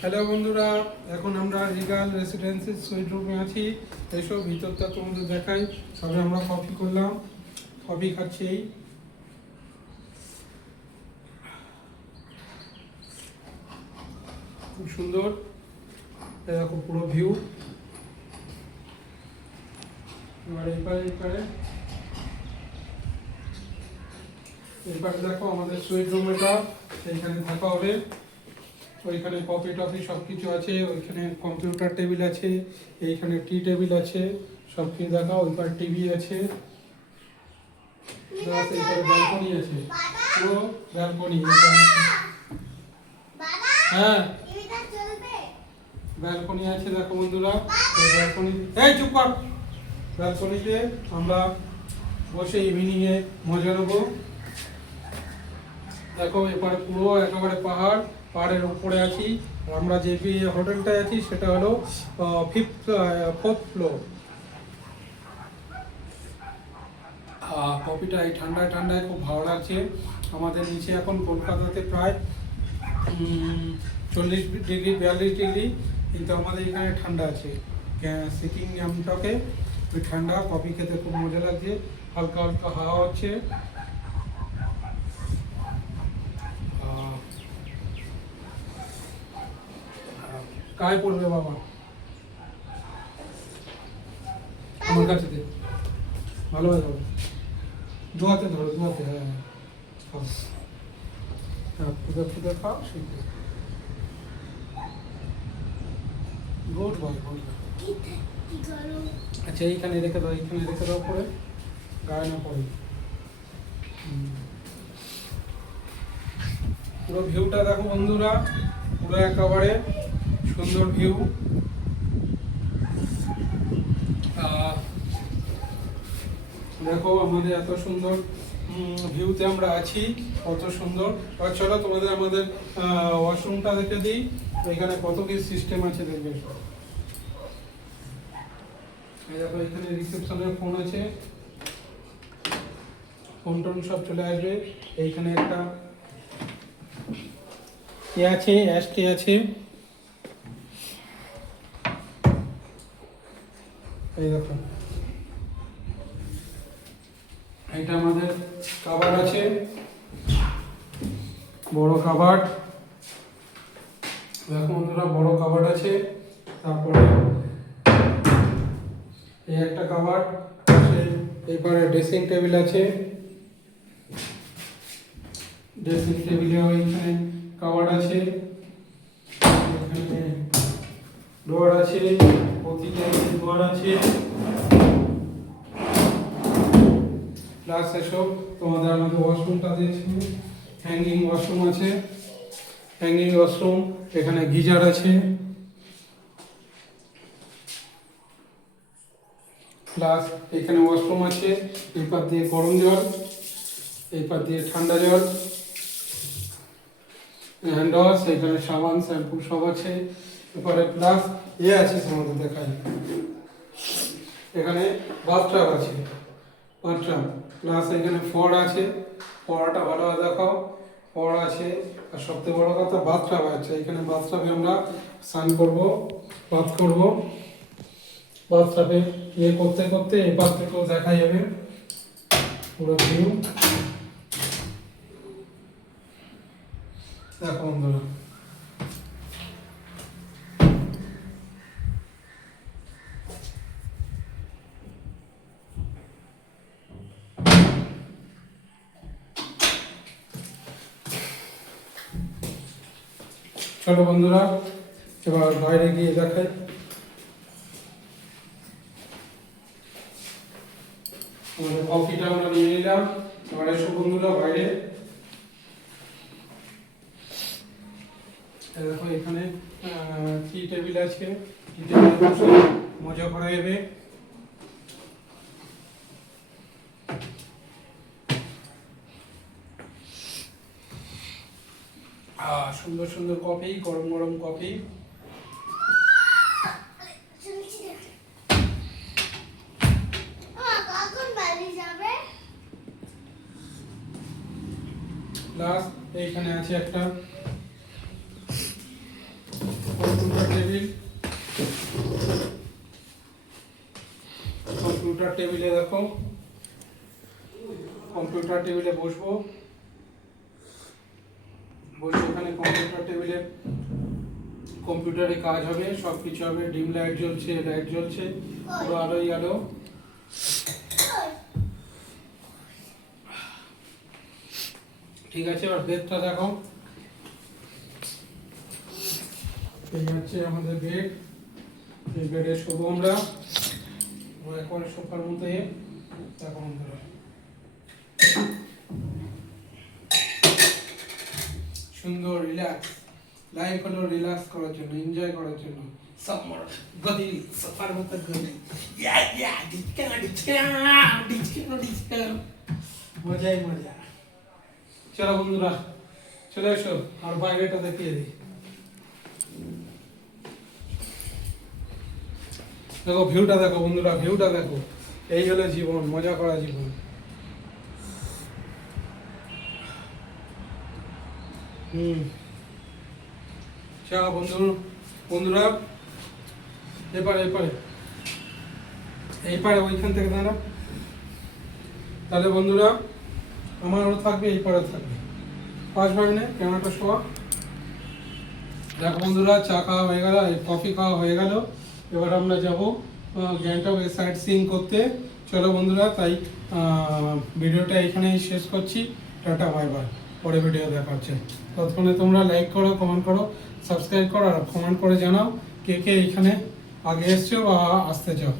Hello বন্ধুরা, এখন আমরা রিগাল রেসিডেন্সির সুইট রুমে আছি। এসব ভিতরটা তোমাদের দেখাই। সবে আমরা কফি করলাম, কফি খাচ্ছি। খুব সুন্দর, দেখো পুরো ভিউ। এবার এবার দেখো আমাদের সুইট রুম, এটা এইখানে থাকা হবে। ওইখানে কফি টফি সব কিছু আছে, ওইখানে কম্পিউটার টেবিল আছে, এইখানে টি টেবিল আছে, সব কিছু দেখা। ওইপার টিভি আছে, এইখানে ব্যালকনি আছে, পুরো ব্যালকনি। হ্যাঁ, ব্যালকনি আছে দেখো বন্ধুরা। ব্যালকনি, এই চুপ কর। ব্যালকনিতে আমরা বসে ইভিনিংয়ে মজা নেবো। দেখো এপারে পুরো একেবারে পাহাড়, পাহাড়ের উপরে আছি। আমরা যে হোটেলটায় আছি সেটা হলো 4th ফ্লোর। কফিটা এই ঠান্ডায় ঠান্ডায় খুব ভালো লাগছে। আমাদের নিচে এখন কলকাতাতে প্রায় 40 ডিগ্রি 42 ডিগ্রি, কিন্তু আমাদের এখানে ঠান্ডা আছে। সিকিম গ্যাংটকে ঠান্ডা, কফি খেতে খুব মজা লাগছে। হালকা হালকা হাওয়া হচ্ছে। কায় পড়বে বাবা, আমার কাছে দে, ভালো হয়ে যাবে। দোয়াতে ধরো, দোয়াতে। হ্যাঁ, ফুটে ফুটে খাও, শিখবে। Good boy, good boy. আচ্ছা, এইখানে রেখে দাও, এইখানে রেখে দাও, পরে গায়ে না পড়ে। পুরো ভিউটা দেখো বন্ধুরা, পুরো একেবারে সুন্দর ভিউ। দেখো আমাদের এত সুন্দর ভিউতে আমরা আছি, কত সুন্দর। আর চলো তোমাদের আমাদের ওয়াশরুমটা দেখে দিই। এখানে কত কি সিস্টেম আছে দেখবে। দেখো এখানে রিসেপশনের ফোন আছে, ফোন টোন সব চলে আসবে। এইখানে একটা আছে, অ্যাশটে আছে। এই দেখো, এটা আমাদের কাভার আছে, বড় কাভার। দেখো বন্ধুরা, বড় কাভার আছে। তারপরে এই একটা কাভার আছে। এরপরে ড্রেসিং টেবিল আছে, ড্রেসিং টেবিলে ওইখানে কাভার আছে। এখানে ডোর আছে, প্রতিটা ডোর আছে। প্লাস এসব তোমাদের আমাদের ওয়াশরুমটা দিয়েছি, হ্যাঙ্গিং ওয়াশরুম আছে। হ্যাঙ্গিং ওয়াশরুম, এখানে গিজার আছে। প্লাস এখানে ওয়াশরুম আছে, এই পার দিয়ে গরম জল, এই পার দিয়ে ঠান্ডা জল, হ্যান্ড ওয়াশ, এখানে সাবান শ্যাম্পু সব আছে। এরপরে প্লাস আছে তোমাদের দেখাই, এখানে বাথটাব আছে, বাথটাব। প্লাস এখানে ফোয়ার আছে, ফোয়ারাটা ভালোভাবে দেখাও। ফোয়ারা আছে, আর সবথেকে বড় কথা বাথটাব আছে। এখানে বাথটাবে আমরা স্নান করবো, বাথ করবো। বাথটাবে করতে করতে এই পাশ থেকেও দেখা যাবে পুরো ভিউ। দেখো বন্ধুরা, চলো বন্ধুরা এবার বাইরে গিয়ে দেখাই। কফিটা আমরা নিয়ে নিলাম, এবার এসো বন্ধুরা বাইরে। দেখো এখানে টি টেবিল আছে, টি টেবিলে বসে মজা করা যাবে। সুন্দর সুন্দর কফি, গরম গরম কফি। প্লাস এইখানে আছে একটা কম্পিউটার টেবিল। কম্পিউটার টেবিলে দেখো, কম্পিউটার টেবিলে বসবো, বসে এখানে কম্পিউটার টেবিলে কম্পিউটারে কাজ হবে, সব কিছু হবে। ডিম লাইট জ্বলছে, লাইট জ্বলছে, পুরো আলোই আলো। ঠিক আছে, এবার বেডটা দেখো। এই হচ্ছে আমাদের বেড। এই বেডে শোবো আমরা, একবারে সোফার মতো। দেখো বন্ধুরা, সুন্দর রিল্যাক্স। লাইফ হলো রিল্যাক্স করার জন্য, এনজয় করার জন্য। সামার গদি, সোফার মতো গদি, মজাই মজা। চলো বন্ধুরা, চলে এসো, আর বাইরেটা দেখিয়ে দিই। দেখো ভিউটা দেখো বন্ধুরা, ভিউটা দেখো। এই হলো জীবন, মজা করা জীবন। চলো বন্ধুরা, এপারে এপারে এইপারে, ওইখান থেকে দাঁড়া। তাহলে বন্ধুরা, আমারও থাকবে, এইপারেও থাকবে। পাঁচ ভাগ নে ক্যামেরাটা শোয়া। দেখো বন্ধুরা, চা খাওয়া হয়ে গেল, কফি খাওয়া হয়ে গেল। এবার আমরা যাবো গ্যাংটক সাইট সিইং করতে। চলো বন্ধুরা, তাই ভিডিওটা এখানেই শেষ করছি। টাটা, বাই বাই, পরে ভিডিও দেখা হচ্ছে। ততক্ষণে তোমরা লাইক করো, কমেন্ট করো, সাবস্ক্রাইব করো, আর কমেন্ট করে জানাও কে কে এখানে আগে এসছো বা আসতে চাও।